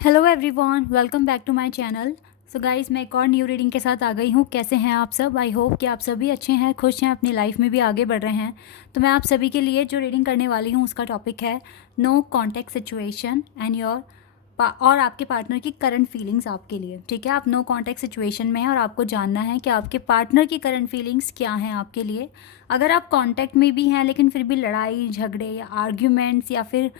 Hello everyone, welcome back to my channel. So guys, मैं एक और न्यू रीडिंग के साथ आ गई हूँ। कैसे हैं आप सब? आई होप कि आप सभी अच्छे हैं, खुश हैं, अपनी लाइफ में भी आगे बढ़ रहे हैं। तो मैं आप सभी के लिए जो रीडिंग करने वाली हूँ उसका टॉपिक है no contact situation and your और आपके पार्टनर की करंट फीलिंग्स आपके लिए। ठीक है, आप नो कॉन्टेक्ट सिचुएशन में हैं और आपको जानना है कि आपके पार्टनर की करंट फीलिंग्स क्या हैं आपके लिए। अगर आप कॉन्टैक्ट में भी हैं लेकिन फिर भी लड़ाई झगड़े या आर्ग्यूमेंट्स या फिर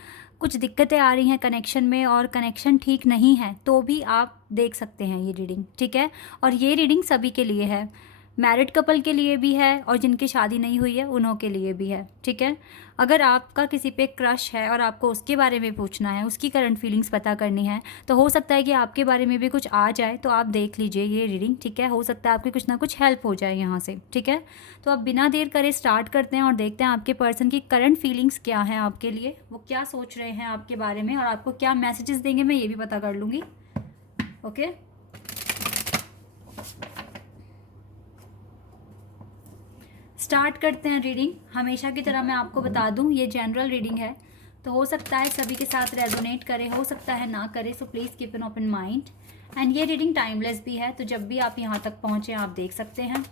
कुछ दिक्कतें आ रही हैं कनेक्शन में और कनेक्शन ठीक नहीं है, तो भी आप देख सकते हैं ये रीडिंग। ठीक है, और ये रीडिंग सभी के लिए है, मैरिड कपल के लिए भी है और जिनकी शादी नहीं हुई है उन्हों के लिए भी है। ठीक है, अगर आपका किसी पे क्रश है और आपको उसके बारे में पूछना है, उसकी करंट फीलिंग्स पता करनी है, तो हो सकता है कि आपके बारे में भी कुछ आ जाए, तो आप देख लीजिए ये रीडिंग। ठीक है, हो सकता है आपकी कुछ ना कुछ हेल्प हो जाए यहाँ से। ठीक है, तो अब बिना देर करे स्टार्ट करते हैं और देखते हैं आपके पर्सन की करंट फीलिंग्स क्या हैं आपके लिए, वो क्या सोच रहे हैं आपके बारे में और आपको क्या मैसेजेस देंगे, मैं ये भी पता कर लूँगी। ओके, स्टार्ट करते हैं रीडिंग। हमेशा की तरह मैं आपको बता दूं ये जनरल रीडिंग है, तो हो सकता है सभी के साथ रेजोनेट करे, हो सकता है ना करे, so please keep an open mind. And ये रीडिंग टाइमलेस भी है, तो जब भी आप यहाँ तक पहुँचे आप देख सकते हैं।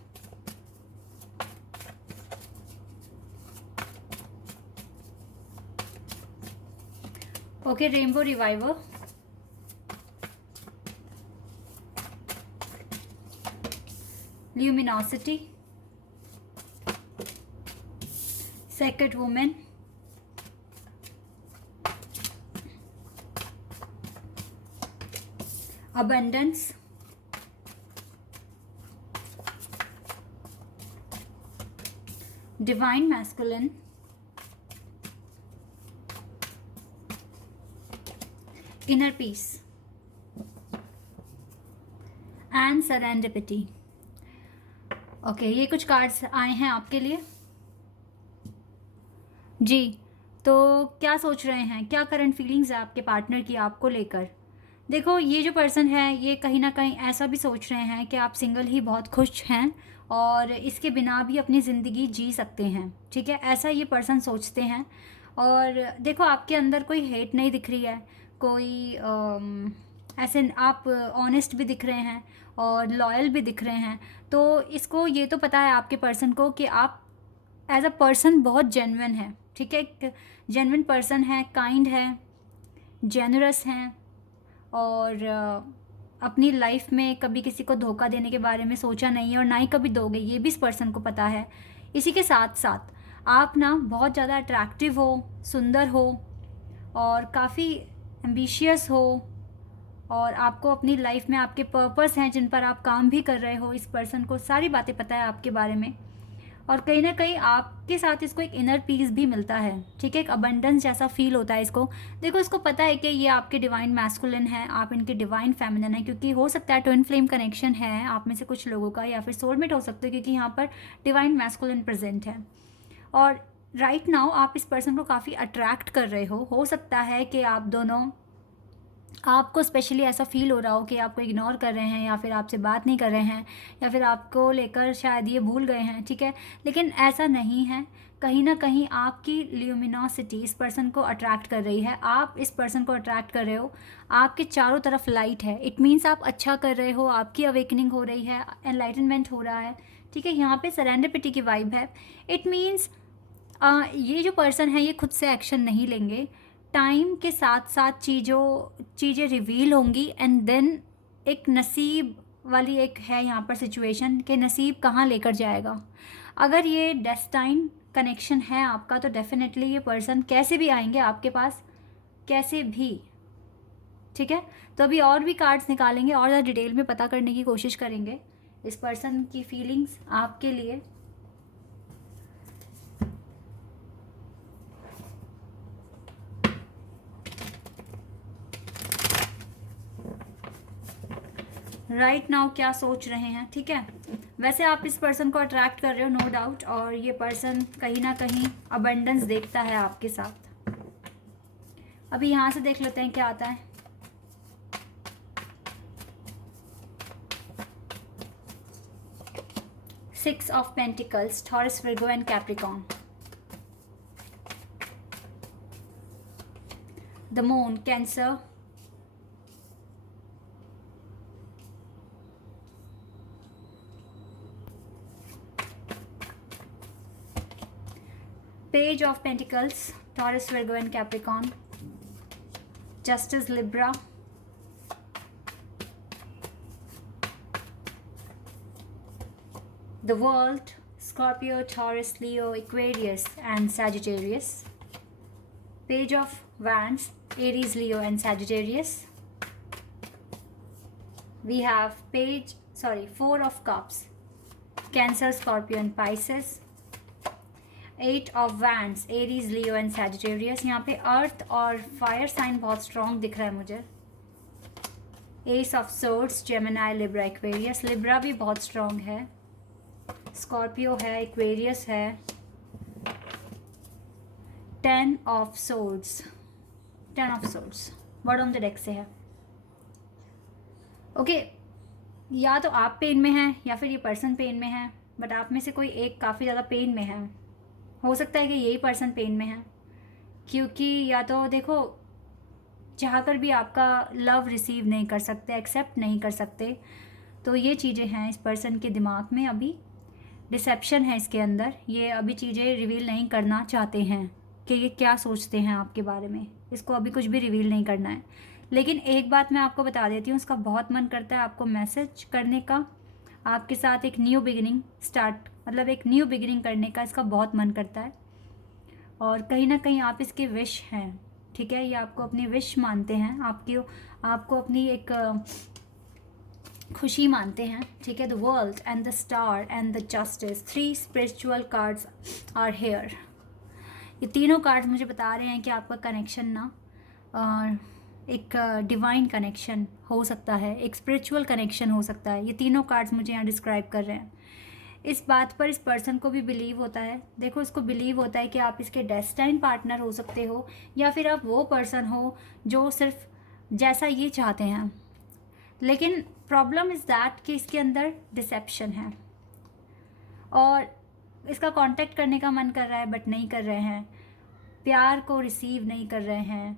Okay, rainbow reviver, luminosity, secret women, abundance, divine masculine, inner peace and serendipity। Okay, ये कुछ कार्ड्स आए हैं आपके लिए जी। तो क्या सोच रहे हैं, क्या करंट फीलिंग्स है आपके पार्टनर की आपको लेकर? देखो, ये जो पर्सन है ये कहीं ना कहीं ऐसा भी सोच रहे हैं कि आप सिंगल ही बहुत खुश हैं और इसके बिना भी अपनी ज़िंदगी जी सकते हैं। ठीक है, ऐसा ये पर्सन सोचते हैं। और देखो, आपके अंदर कोई हेट नहीं दिख रही है, कोई ऐसे आप ऑनेस्ट भी दिख रहे हैं और लॉयल भी दिख रहे हैं। तो इसको ये तो पता है आपके पर्सन को कि आप एज अ पर्सन बहुत जेन्युइन है। ठीक है, एक जेन्युइन पर्सन है, काइंड है, जेनरस हैं और अपनी लाइफ में कभी किसी को धोखा देने के बारे में सोचा नहीं है और ना ही कभी दोगे, ये भी इस पर्सन को पता है। इसी के साथ साथ आप ना बहुत ज़्यादा अट्रैक्टिव हो, सुंदर हो और काफ़ी एम्बिशियस हो और आपको अपनी लाइफ में आपके पर्पस हैं जिन पर आप काम भी कर रहे हो। इस पर्सन को सारी बातें पता है आपके बारे में और कहीं ना कहीं आपके साथ इसको एक इनर पीस भी मिलता है। ठीक है, एक अबंडेंस जैसा फील होता है इसको। देखो, इसको पता है कि ये आपके डिवाइन मैस्कुलिन है, आप इनके डिवाइन फेमिनिन है, क्योंकि हो सकता है ट्विन फ्लेम कनेक्शन है आप में से कुछ लोगों का, या फिर सोलमेट हो सकते हो, क्योंकि यहाँ पर डिवाइन मैस्कुलिन प्रेजेंट है। और राइट नाउ आप इस पर्सन को काफ़ी अट्रैक्ट कर रहे हो सकता है कि आप दोनों, आपको स्पेशली ऐसा फील हो रहा हो कि आपको इग्नोर कर रहे हैं या फिर आपसे बात नहीं कर रहे हैं या फिर आपको लेकर शायद ये भूल गए हैं। ठीक है, लेकिन ऐसा नहीं है। कहीं ना कहीं आपकी ल्यूमिनोसिटी इस पर्सन को अट्रैक्ट कर रही है, आप इस पर्सन को अट्रैक्ट कर रहे हो, आपके चारों तरफ लाइट है। इट मीन्स आप अच्छा कर रहे हो, आपकी अवेकनिंग हो रही है, एनलाइटनमेंट हो रहा है। ठीक है, यहाँ पे सरेंडरपिटी की वाइब है। इट मीन्स ये जो पर्सन है ये खुद से एक्शन नहीं लेंगे, टाइम के साथ साथ चीज़ें रिवील होंगी एंड देन एक नसीब वाली एक है यहाँ पर सिचुएशन कि नसीब कहाँ लेकर जाएगा। अगर ये डेस्टाइन कनेक्शन है आपका तो डेफिनेटली ये पर्सन कैसे भी आएंगे आपके पास, कैसे भी। ठीक है, तो अभी और भी कार्ड्स निकालेंगे और ज़्यादा डिटेल में पता करने की कोशिश करेंगे इस पर्सन की फीलिंग्स आपके लिए। राइट नाउ क्या सोच रहे हैं। ठीक है, वैसे आप इस पर्सन को अट्रैक्ट कर रहे हो, नो डाउट, और ये पर्सन कहीं ना कहीं अबंडेंस देखता है आपके साथ। अभी यहाँ से देख लेते हैं क्या आता है। Six of pentacles, taurus, Virgo and Capricorn, the moon, cancer, page of pentacles, taurus, Virgo and Capricorn, justice, Libra, the world, Scorpio, taurus, Leo, Aquarius and Sagittarius, page of wands, Aries, Leo and Sagittarius. We have four of cups, Cancer, Scorpio and Pisces. 8 of wands, Aries, Leo and Sagittarius. यहाँ पे अर्थ और fire sign बहुत strong दिख रहा है मुझे. S of swords, Gemini, Libra, Aquarius. Libra भी बहुत स्ट्रॉन्ग है, स्कॉर्पियो है, एक्वेरियस है. 10 of swords, 10 of swords bottom of the deck से है. ओके, या तो आप पेन में हैं या फिर ये पर्सन पेन में है, बट आप में से कोई एक काफ़ी ज़्यादा पेन में है. हो सकता है कि यही पर्सन पेन में है, क्योंकि या तो देखो चाहकर भी आपका लव रिसीव नहीं कर सकते, एक्सेप्ट नहीं कर सकते. तो ये चीज़ें हैं इस पर्सन के दिमाग में. अभी डिसेप्शन है इसके अंदर. ये अभी चीज़ें रिवील नहीं करना चाहते हैं कि ये क्या सोचते हैं आपके बारे में. इसको अभी कुछ भी रिवील नहीं करना है. लेकिन एक बात मैं आपको बता देती हूँ, इसका बहुत मन करता है आपको मैसेज करने का, आपके साथ एक न्यू बिगिनिंग स्टार्ट, मतलब एक न्यू बिगिनिंग करने का इसका बहुत मन करता है. और कहीं ना कहीं आप इसके विश हैं, ठीक है. ये आपको अपनी विश मानते हैं, आपको अपनी एक खुशी मानते हैं, ठीक है. The world and the star and the justice, 3 spiritual cards are here. ये तीनों कार्ड्स मुझे बता रहे हैं कि आपका कनेक्शन ना एक डिवाइन कनेक्शन हो सकता है, एक स्पिरिचुअल कनेक्शन हो सकता है. ये तीनों कार्ड्स मुझे यहाँ डिस्क्राइब कर रहे हैं. इस बात पर इस पर्सन को भी बिलीव होता है. देखो, इसको बिलीव होता है कि आप इसके डेस्टाइन पार्टनर हो सकते हो, या फिर आप वो पर्सन हो जो सिर्फ जैसा ये चाहते हैं. लेकिन प्रॉब्लम इज़ दैट कि इसके अंदर डिसेप्शन है और इसका कांटेक्ट करने का मन कर रहा है बट नहीं कर रहे हैं. प्यार को रिसीव नहीं कर रहे हैं.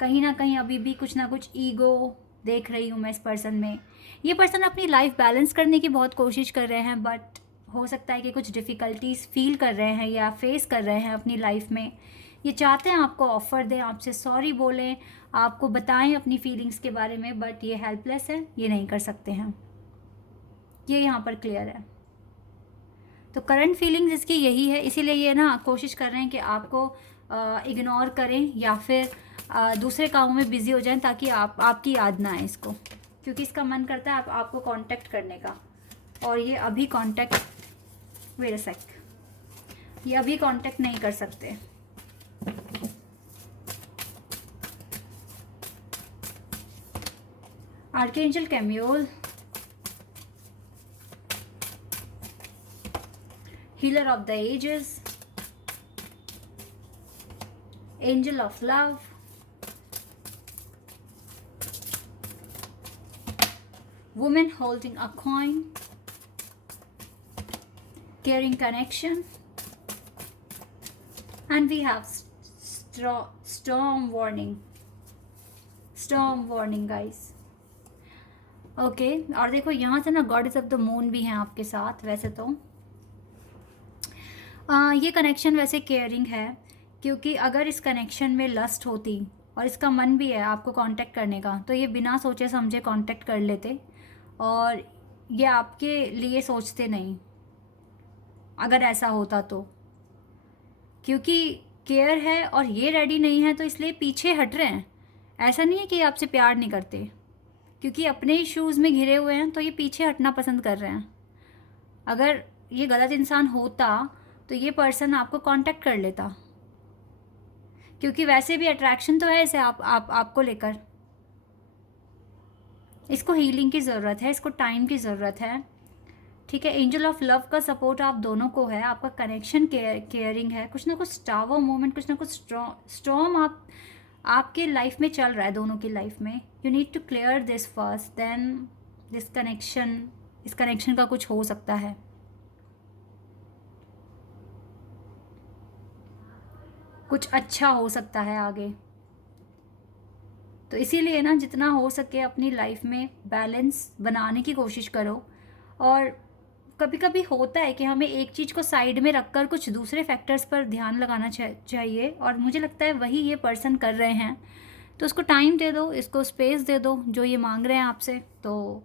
कहीं ना कहीं अभी भी कुछ ना कुछ ईगो देख रही हूँ मैं इस पर्सन में. ये पर्सन अपनी लाइफ बैलेंस करने की बहुत कोशिश कर रहे हैं, बट हो सकता है कि कुछ डिफ़िकल्टीज फील कर रहे हैं या फेस कर रहे हैं अपनी लाइफ में. ये चाहते हैं आपको ऑफ़र दें, आपसे सॉरी बोलें, आपको बताएं अपनी फीलिंग्स के बारे में, बट ये हेल्पलेस है, ये नहीं कर सकते हैं. ये यहाँ पर क्लियर है. तो करंट फीलिंग्स इसकी यही है, इसीलिए ये ना कोशिश कर रहे हैं कि आपको इग्नोर करें या फिर दूसरे कामों में बिज़ी हो जाएं, ताकि आपकी याद ना आए इसको. क्योंकि इसका मन करता है आपको कांटेक्ट करने का, और ये अभी कांटेक्ट, वेट अ सेक, ये अभी कांटेक्ट नहीं कर सकते. Archangel Chamuel, healer of the ages, angel of love, woman holding a coin, caring connection, and we have storm warning. Storm warning guys. Okay, और देखो यहाँ से ना गॉडेस ऑफ द मून भी हैं आपके साथ. वैसे तो ये कनेक्शन वैसे केयरिंग है, क्योंकि अगर इस कनेक्शन में लस्ट होती और इसका मन भी है आपको कांटेक्ट करने का, तो ये बिना सोचे समझे कांटेक्ट कर लेते और ये आपके लिए सोचते नहीं अगर ऐसा होता तो. क्योंकि केयर है और ये रेडी नहीं है, तो इसलिए पीछे हट रहे हैं. ऐसा नहीं है कि आपसे प्यार नहीं करते, क्योंकि अपने इश्यूज़ में घिरे हुए हैं तो ये पीछे हटना पसंद कर रहे हैं. अगर ये गलत इंसान होता तो ये पर्सन आपको कांटेक्ट कर लेता, क्योंकि वैसे भी अट्रैक्शन तो है इसे आपको लेकर. इसको हीलिंग की ज़रूरत है, इसको टाइम की ज़रूरत है, ठीक है. एंजल ऑफ लव का सपोर्ट आप दोनों को है, आपका कनेक्शन केयरिंग है. कुछ ना कुछ टावर मोमेंट, कुछ ना कुछ स्टॉर्म आपके लाइफ में चल रहा है, दोनों की लाइफ में. You need to clear this first, then this connection, इस कनेक्शन का कुछ हो सकता है. कुछ अच्छा हो सकता है आगे. तो इसीलिए ना जितना हो सके अपनी लाइफ में बैलेंस बनाने की कोशिश करो, और कभी कभी होता है कि हमें एक चीज़ को साइड में रखकर कुछ दूसरे फैक्टर्स पर ध्यान लगाना चाहिए, और मुझे लगता है वही ये पर्सन कर रहे हैं। तो उसको टाइम दे दो, इसको स्पेस दे दो जो ये मांग रहे हैं आपसे, तो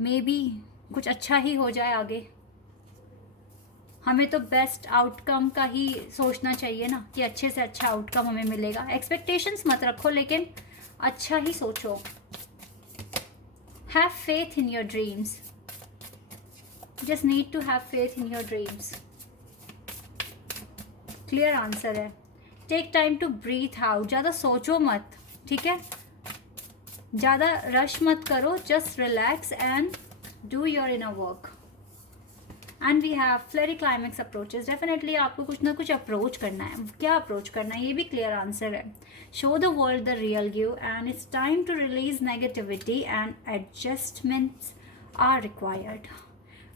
मे बी कुछ अच्छा ही हो जाए आगे। हमें तो बेस्ट आउटकम का ही सोचना चाहिए ना, कि अच्छे से अच्छा आउटकम हमें मिलेगा। एक्सपेक्टेशंस मत रखो, लेकिन अच्छा ही सोचो। Have faith in your dreams, just need to have faith in your dreams. Clear answer है। Take time to breathe out, ज़्यादा सोचो मत, ठीक है, ज़्यादा रश मत करो, just relax and do your inner work. And we have flurry climax approaches, definitely आपको कुछ ना कुछ अप्रोच करना है। क्या अप्रोच करना है, ये भी क्लियर आंसर है। Show the world the real you and it's time to release negativity and adjustments are required.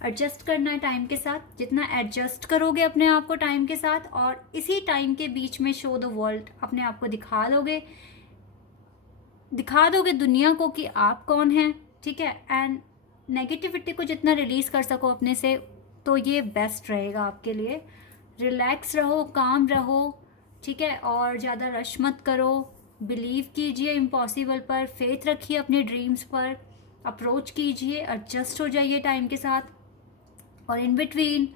Adjust करना है टाइम के साथ, जितना एडजस्ट करोगे अपने आप को टाइम के साथ, और इसी टाइम के बीच में शो द वर्ल्ड, अपने आप को दिखा दोगे दुनिया को कि आप कौन हैं, ठीक है। एंड नेगेटिविटी को जितना रिलीज़ कर सको अपने से, तो ये बेस्ट रहेगा आपके लिए। रिलैक्स रहो, काम रहो, ठीक है, और ज़्यादा रश मत करो। बिलीव कीजिए इम्पॉसिबल पर, फेथ रखिए अपने ड्रीम्स पर, अप्रोच कीजिए, एडजस्ट हो जाइए टाइम के साथ, और in between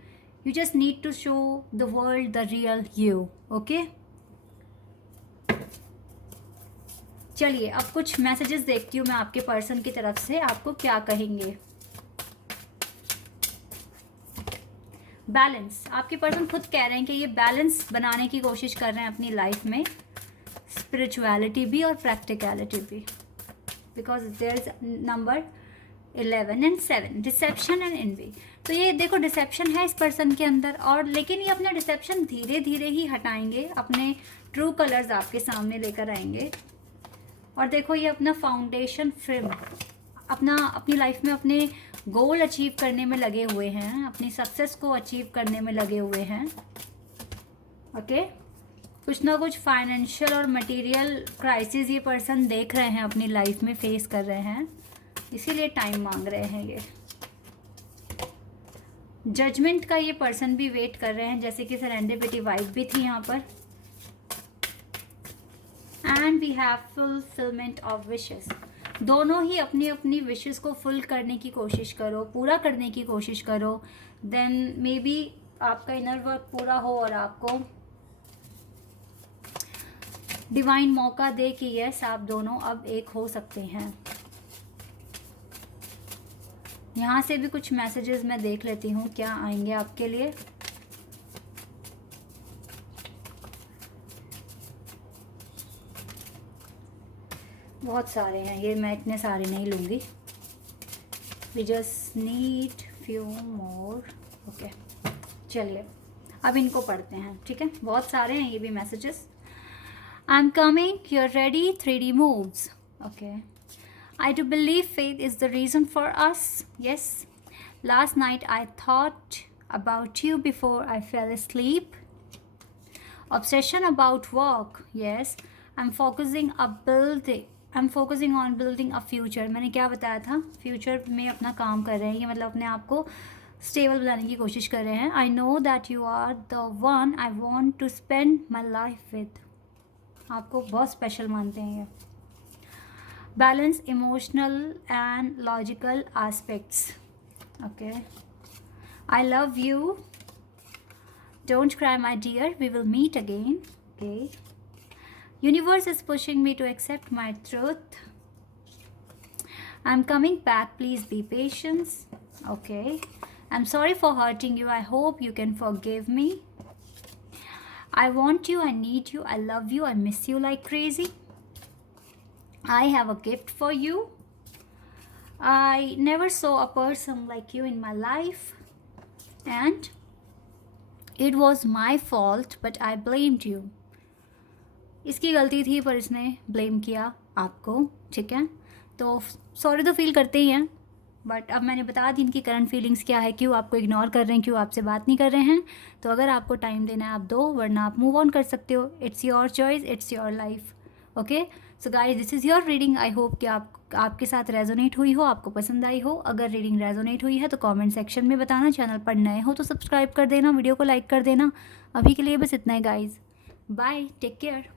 you just need to show the world the real you. Okay, चलिए अब कुछ मैसेजेस देखती हूँ मैं आपके पर्सन की तरफ से, आपको क्या कहेंगे। बैलेंस, आपके पर्सन खुद कह रहे हैं कि ये बैलेंस बनाने की कोशिश कर रहे हैं अपनी लाइफ में, स्पिरिचुअलिटी भी और प्रैक्टिकलिटी भी, because there is number 11 and 7, deception and envy. तो ये देखो डिसेप्शन है इस पर्सन के अंदर, और लेकिन ये अपना डिसेप्शन धीरे धीरे ही हटाएंगे, अपने ट्रू कलर्स आपके सामने लेकर आएंगे। और देखो ये अपना फाउंडेशन फ्रेम, अपनी लाइफ में अपने गोल अचीव करने में लगे हुए हैं, अपनी सक्सेस को अचीव करने में लगे हुए हैं। ओके, कुछ ना कुछ फाइनेंशियल और मटेरियल क्राइसिस ये पर्सन देख रहे हैं अपनी लाइफ में, फेस कर रहे हैं, इसीलिए टाइम मांग रहे हैं ये। जजमेंट का ये पर्सन भी वेट कर रहे हैं, जैसे कि सरेंडरिपिटी वाइब भी थी यहाँ पर। And we have fulfilment of wishes, दोनों ही अपनी अपनी विशेस को फुल करने की कोशिश करो, पूरा करने की कोशिश करो, देन मे बी आपका इनर वर्क पूरा हो और आपको डिवाइन मौका दे कि यस आप दोनों अब एक हो सकते हैं। यहाँ से भी कुछ मैसेजेस मैं देख लेती हूँ क्या आएंगे आपके लिए। बहुत सारे हैं ये, मैं इतने सारे नहीं लूँगी। We just need few more. Okay, चलिए अब इनको पढ़ते हैं, ठीक है, बहुत सारे हैं ये भी messages. I am coming, you are ready, 3D moves. Okay. I do believe faith is the reason for us. Yes. Last night I thought about you before I fell asleep. Obsession about work. Yes. I'm focusing on building a future. मैंने क्या बताया था, future में अपना काम कर रहे हैं ये, मतलब अपने आप को स्टेबल बनाने की कोशिश कर रहे हैं। I know that you are the one I want to spend my life with. आपको बहुत स्पेशल मानते हैं ये। Balance emotional and logical aspects. Okay, I love you, don't cry my dear, we will meet again. Okay, universe is pushing me to accept my truth, I am coming back, please be patience. Okay, I am sorry for hurting you, I hope you can forgive me. I want you, I need you, I love you, I miss you like crazy. I have a gift for you. I never saw a person like you in my life. And it was my fault, but I blamed you. इसकी गलती थी पर इसने blame किया आपको, ठीक है, तो सॉरी तो फील करते ही हैं, बट अब मैंने बता दी इनकी करंट फीलिंग्स क्या है, क्यों आपको इग्नोर कर रहे हैं, क्यों आपसे बात नहीं कर रहे हैं। तो अगर आपको टाइम देना है आप दो, वरना आप मूव ऑन कर सकते हो। It's your choice, it's your life. Okay, so guys, this is your reading. I hope कि आप आपके साथ रेजोनेट हुई हो, आपको पसंद आई हो। अगर रीडिंग रेजोनेट हुई है तो कमेंट सेक्शन में बताना। चैनल पर नए हो तो सब्सक्राइब कर देना, वीडियो को लाइक कर देना। अभी के लिए बस इतना ही गाइज। Bye, take care.